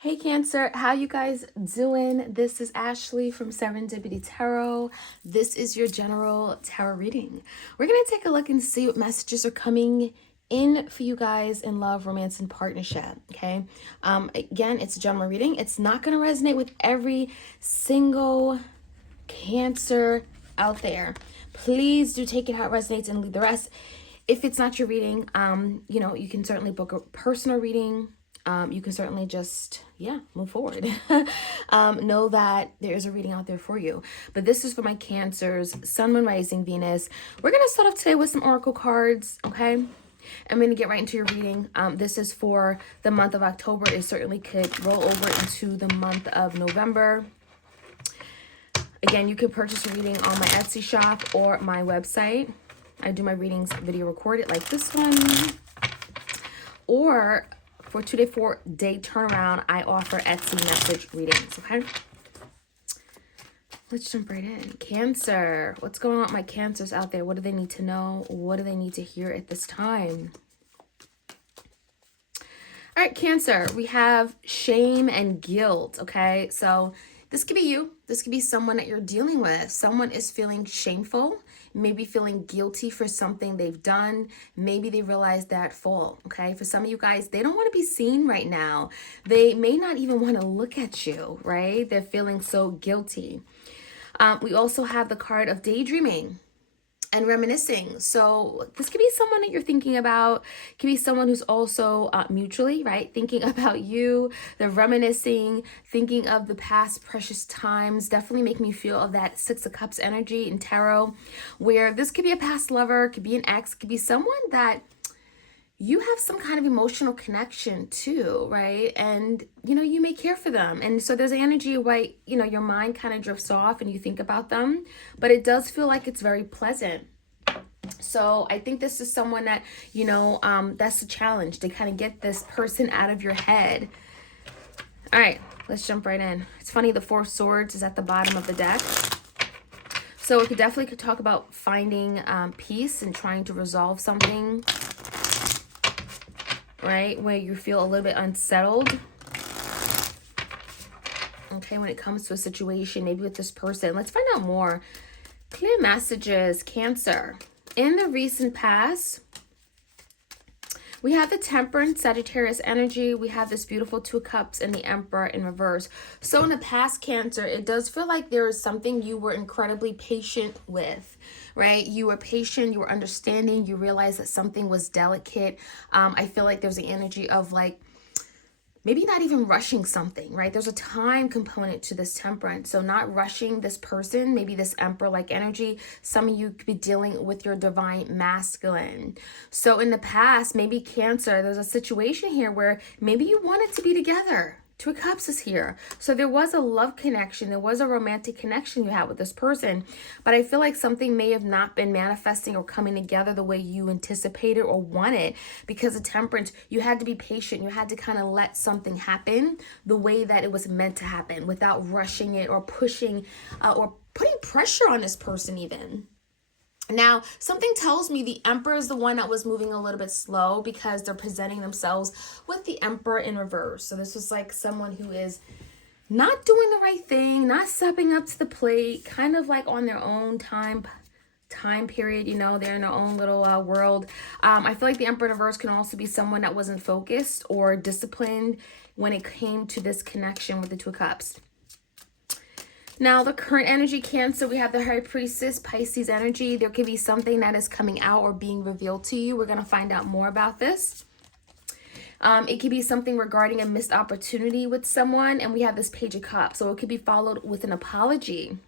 Hey Cancer, how you guys doing? This is Ashley from Serendipity Tarot. This is your general tarot reading. We're going to take a look and see what messages are coming in for you guys in love, romance, and partnership, okay? Again, it's a general reading. It's not going to resonate with every single Cancer out there. Please do take it how it resonates and leave the rest. If it's not your reading, you can certainly book a personal reading. You can certainly just, move forward. Know that there is a reading out there for you. But this is for my Cancers, Sun, Moon, Rising, Venus. We're going to start off today with some oracle cards, okay? I'm going to get right into your reading. This is for the month of October. It certainly could roll over into the month of November. Again, you can purchase a reading on my Etsy shop or my website. I do my readings video recorded like this one. Or for 2-day, 4-day turnaround, I offer Etsy message readings, okay? Let's jump right in. Cancer. What's going on with my Cancers out there? What do they need to know? What do they need to hear at this time? All right, Cancer. We have shame and guilt, okay? So this could be you. This could be someone that you're dealing with. Someone is feeling shameful, maybe feeling guilty for something they've done. Maybe they realize that fault, okay? For some of you guys, they don't want to be seen right now. They may not even want to look at you, right? They're feeling so guilty. We also have the card of daydreaming and reminiscing. So this could be someone that you're thinking about. It could be someone who's also mutually, right, thinking about you. They're reminiscing, thinking of the past precious times. Definitely make me feel of that Six of Cups energy in tarot, where this could be a past lover, could be an ex, could be someone that you have some kind of emotional connection to, right? And, you may care for them. And so there's an energy where, your mind kind of drifts off and you think about them, but it does feel like it's very pleasant. So I think this is someone that, that's the challenge, to kind of get this person out of your head. All right, let's jump right in. It's funny, the Four of Swords is at the bottom of the deck. So it could talk about finding peace and trying to resolve something, right, where you feel a little bit unsettled. Okay, when it comes to a situation, maybe with this person. Let's find out more. Clear messages, Cancer. In the recent past, we have the Temperance, Sagittarius energy. We have this beautiful Two of Cups and the Emperor in reverse. So in the past, Cancer, it does feel like there is something you were incredibly patient with, right? You were patient, you were understanding, you realized that something was delicate. I feel like there's the energy of like, maybe not even rushing something, right? There's a time component to this Temperance. So not rushing this person, maybe this Emperor-like energy. Some of you could be dealing with your divine masculine. So in the past, maybe Cancer, there's a situation here where maybe you wanted to be together. Two of Cups is here. So there was a love connection. There was a romantic connection you had with this person. But I feel like something may have not been manifesting or coming together the way you anticipated or wanted. Because of Temperance, you had to be patient. You had to kind of let something happen the way that it was meant to happen without rushing it or pushing or putting pressure on this person even. Now, something tells me the Emperor is the one that was moving a little bit slow because they're presenting themselves with the Emperor in reverse. So this was like someone who is not doing the right thing, not stepping up to the plate, kind of like on their own time period, they're in their own little world. I feel like the Emperor in reverse can also be someone that wasn't focused or disciplined when it came to this connection with the Two of Cups. Now, the current energy, Cancer, we have the High Priestess, Pisces energy. There could be something that is coming out or being revealed to you. We're going to find out more about this. It could be something regarding a missed opportunity with someone. And we have this Page of Cups. So it could be followed with an apology.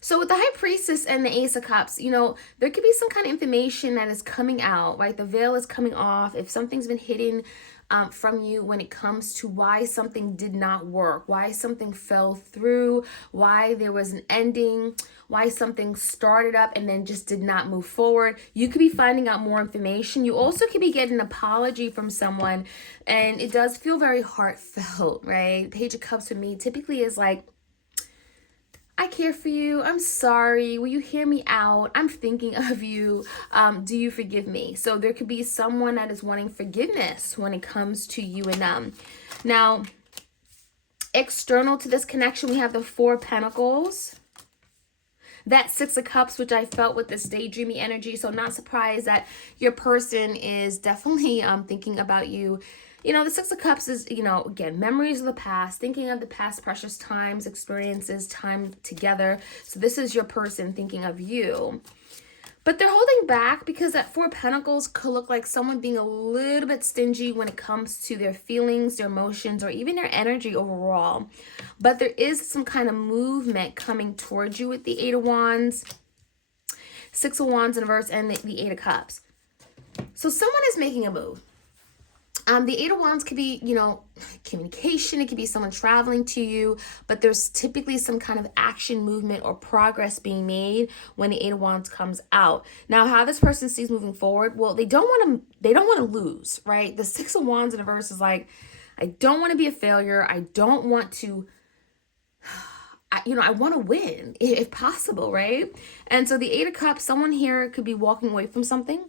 So with the High Priestess and the Ace of Cups, there could be some kind of information that is coming out, right? The veil is coming off. If something's been hidden from you when it comes to why something did not work, why something fell through, why there was an ending, why something started up and then just did not move forward. You could be finding out more information. You also could be getting an apology from someone, and it does feel very heartfelt, right? Page of Cups for me typically is like, I care for you. I'm sorry. Will you hear me out? I'm thinking of you. Do you forgive me? So there could be someone that is wanting forgiveness when it comes to you and them. Now, external to this connection, we have the Four of Pentacles. That Six of Cups, which I felt with this daydreamy energy. So not surprised that your person is definitely thinking about you. You know, the Six of Cups is, you know, again, memories of the past, thinking of the past precious times, experiences, time together. So this is your person thinking of you. But they're holding back because that Four of Pentacles could look like someone being a little bit stingy when it comes to their feelings, their emotions, or even their energy overall. But there is some kind of movement coming towards you with the Eight of Wands, Six of Wands in reverse, and the Eight of Cups. So someone is making a move. The Eight of Wands could be, you know, communication. It could be someone traveling to you, but there's typically some kind of action, movement, or progress being made when the Eight of Wands comes out. Now, how this person sees moving forward, well, they don't want to lose, right? The Six of Wands in reverse is like, I don't want to be a failure. I don't want to, I want to win if possible, right? And so the Eight of Cups, someone here could be walking away from something.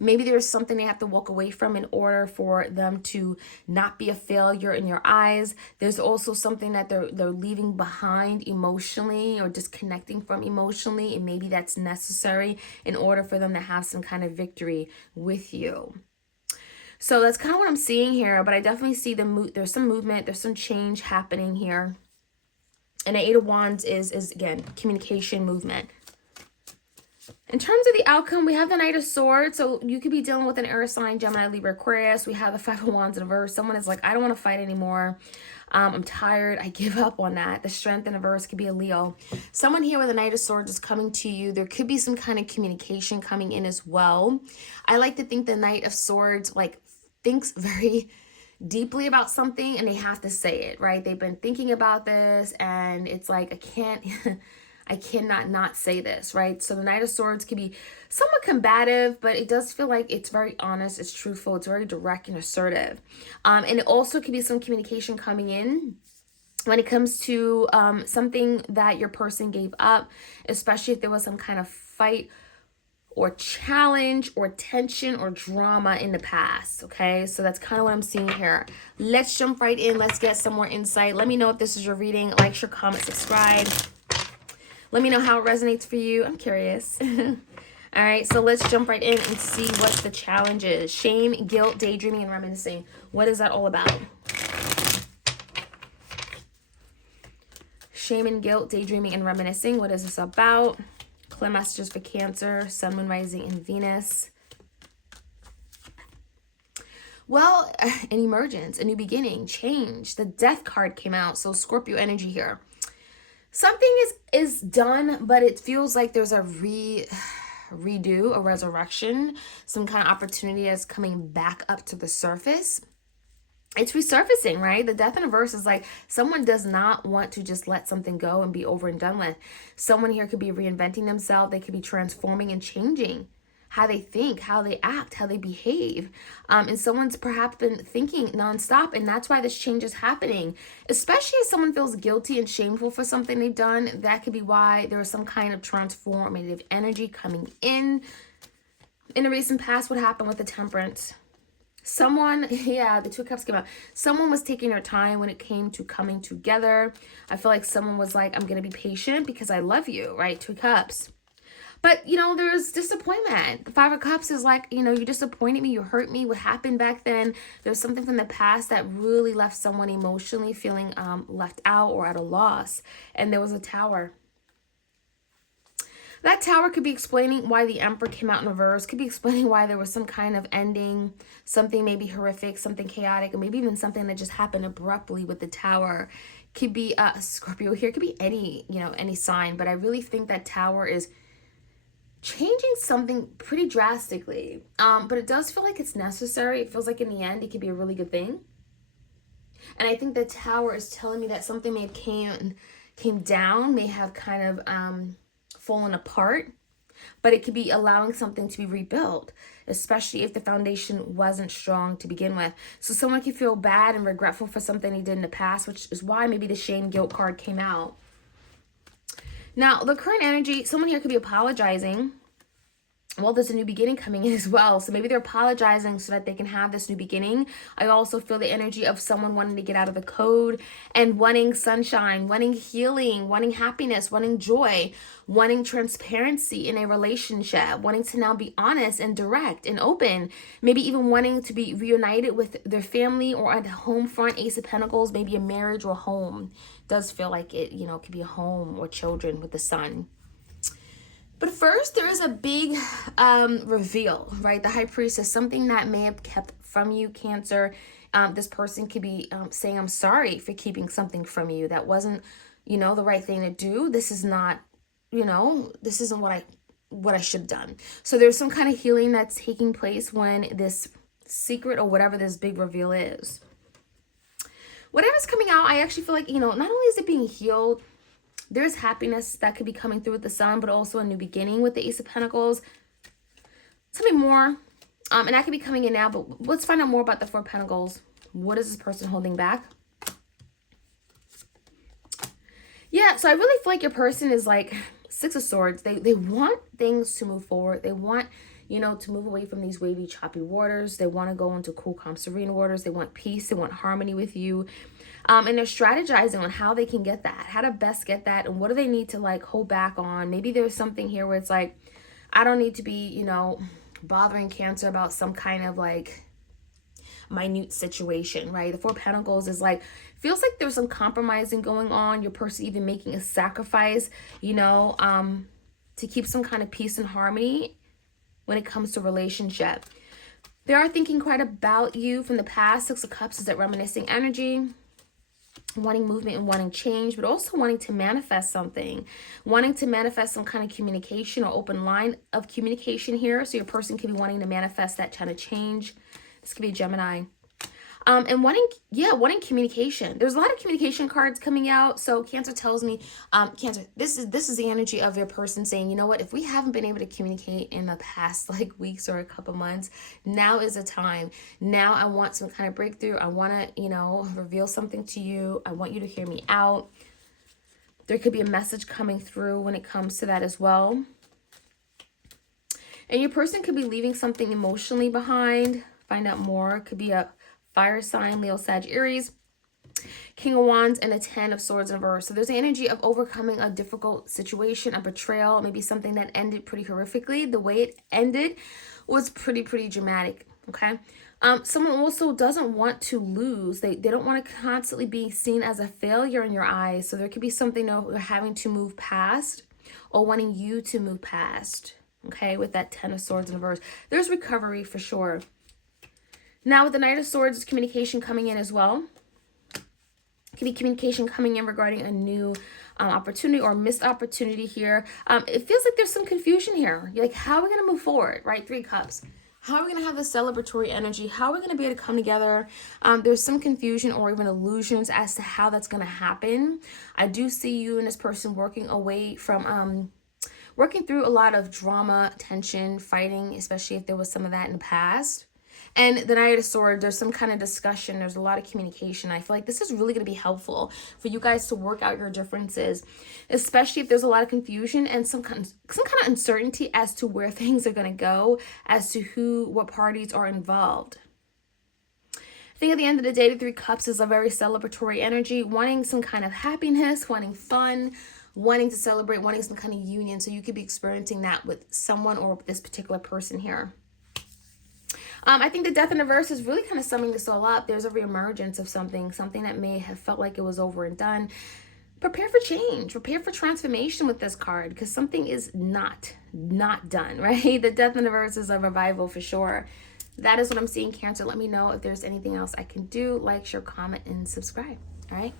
Maybe there's something they have to walk away from in order for them to not be a failure in your eyes. There's also something that they're leaving behind emotionally or disconnecting from emotionally, and maybe that's necessary in order for them to have some kind of victory with you. So that's kind of what I'm seeing here, but I definitely see there's some movement, there's some change happening here. And the Eight of Wands is again, communication, movement. In terms of the outcome, we have the Knight of Swords. So you could be dealing with an air sign, Gemini, Libra, Aquarius. We have the Five of Wands in reverse. Someone is like, I don't want to fight anymore. I'm tired. I give up on that. The Strength in reverse could be a Leo. Someone here with a Knight of Swords is coming to you. There could be some kind of communication coming in as well. I like to think the Knight of Swords like thinks very deeply about something and they have to say it, right? They've been thinking about this and it's like, I cannot not say this, right? So the Knight of Swords can be somewhat combative, but it does feel like it's very honest, it's truthful, it's very direct and assertive. And it also could be some communication coming in when it comes to something that your person gave up, especially if there was some kind of fight or challenge or tension or drama in the past, okay? So that's kind of what I'm seeing here. Let's jump right in. Let's get some more insight. Let me know if this is your reading. Like, share, comment, subscribe. Let me know how it resonates for you. I'm curious. All right, so let's jump right in and see what the challenge is. Shame, guilt, daydreaming, and reminiscing. What is that all about? Shame and guilt, daydreaming, and reminiscing. What is this about? Clear messages for Cancer, Sun, Moon, Rising, and Venus. Well, an emergence, a new beginning, change. The Death card came out, so Scorpio energy here. Something is done, but it feels like there's a redo, a resurrection, some kind of opportunity that's coming back up to the surface. It's resurfacing, right? The Death in reverse is like someone does not want to just let something go and be over and done with. Someone here could be reinventing themselves. They could be transforming and changing how they think, how they act, how they behave. And someone's perhaps been thinking nonstop, and that's why this change is happening. Especially if someone feels guilty and shameful for something they've done, that could be why there is some kind of transformative energy coming in. In the recent past, what happened with the Temperance? Someone, yeah, the Two of Cups came out. Someone was taking their time when it came to coming together. I feel like someone was like, I'm going to be patient because I love you, right? Two Cups. But, you know, there's disappointment. The Five of Cups is like, you know, you disappointed me. You hurt me. What happened back then? There's something from the past that really left someone emotionally feeling left out or at a loss. And there was a Tower. That Tower could be explaining why the Emperor came out in reverse, could be explaining why there was some kind of ending, something maybe horrific, something chaotic, or maybe even something that just happened abruptly with the Tower. Could be a Scorpio here, could be any, you know, any sign, but I really think that Tower is changing something pretty drastically. But it does feel like it's necessary. It feels like in the end, it could be a really good thing. And I think the Tower is telling me that something may have came down, may have kind of fallen apart, but it could be allowing something to be rebuilt, especially if the foundation wasn't strong to begin with. So someone could feel bad and regretful for something they did in the past, which is why maybe the shame guilt card came out. Now, the current energy, someone here could be apologizing. well, there's a new beginning coming in as well. So maybe they're apologizing so that they can have this new beginning. I also feel the energy of someone wanting to get out of the code and wanting sunshine, wanting healing, wanting happiness, wanting joy, wanting transparency in a relationship, wanting to now be honest and direct and open, maybe even wanting to be reunited with their family or at the home front, Ace of Pentacles, maybe a marriage or home. Does feel like it, could be a home or children with the sun. But first, there is a big reveal, right? The High Priestess, something that may have kept from you, Cancer. This person could be saying, I'm sorry for keeping something from you. That wasn't, the right thing to do. This is not, this isn't what I should have done. So there's some kind of healing that's taking place when this secret or whatever this big reveal is. Whatever's coming out, I actually feel like, not only is it being healed, there's happiness that could be coming through with the sun, but also a new beginning with the Ace of Pentacles. Something more, and that could be coming in now, but let's find out more about the Four of Pentacles. What is this person holding back? Yeah, so I really feel like your person is like Six of Swords. They want things to move forward. They want, to move away from these wavy, choppy waters. They want to go into cool, calm, serene waters. They want peace. They want harmony with you. And they're strategizing on how they can get that, how to best get that, and what do they need to like hold back on. Maybe there's something here where it's like, I don't need to be, bothering Cancer about some kind of like minute situation, right? The Four of Pentacles is like, feels like there's some compromising going on. Your person even making a sacrifice, to keep some kind of peace and harmony when it comes to relationship. They are thinking quite about you from the past. Six of Cups is that reminiscing energy. Wanting movement and wanting change, but also wanting to manifest something, wanting to manifest some kind of communication or open line of communication here. So your person could be wanting to manifest that kind of change. This could be a Gemini. And wanting communication. There's a lot of communication cards coming out. So Cancer tells me, Cancer, this is the energy of your person saying, you know what, if we haven't been able to communicate in the past like weeks or a couple months, now is the time. Now I want some kind of breakthrough. I want to, reveal something to you. I want you to hear me out. There could be a message coming through when it comes to that as well. And your person could be leaving something emotionally behind. Find out more. Could be a fire sign, Leo, Sag, Aries, King of Wands, and a 10 of Swords in reverse. So there's the energy of overcoming a difficult situation, a betrayal, maybe something that ended pretty horrifically. The way it ended was pretty dramatic, okay? Someone also doesn't want to lose. They don't want to constantly be seen as a failure in your eyes. So there could be something they're having to move past or wanting you to move past, okay, with that 10 of Swords in reverse. There's recovery for sure. Now with the Knight of Swords, communication coming in as well. It could be communication coming in regarding a new opportunity or missed opportunity here. It feels like there's some confusion here. You're like, how are we going to move forward, right? Three Cups. How are we going to have this celebratory energy? How are we going to be able to come together? There's some confusion or even illusions as to how that's going to happen. I do see you and this person working away from... working through a lot of drama, tension, fighting, especially if there was some of that in the past. And the Knight of Swords, there's some kind of discussion. There's a lot of communication. I feel like this is really going to be helpful for you guys to work out your differences, especially if there's a lot of confusion and some kind of uncertainty as to where things are going to go, as to what parties are involved. I think at the end of the day, the Three Cups is a very celebratory energy, wanting some kind of happiness, wanting fun, wanting to celebrate, wanting some kind of union. So you could be experiencing that with someone or with this particular person here. I think the Death in reverse is really kind of summing this all up. There's a reemergence of something that may have felt like it was over and done. Prepare for change. Prepare for transformation with this card because something is not done, right? The Death in reverse is a revival for sure. That is what I'm seeing, Cancer. Let me know if there's anything else I can do. Like, share, comment, and subscribe. All right?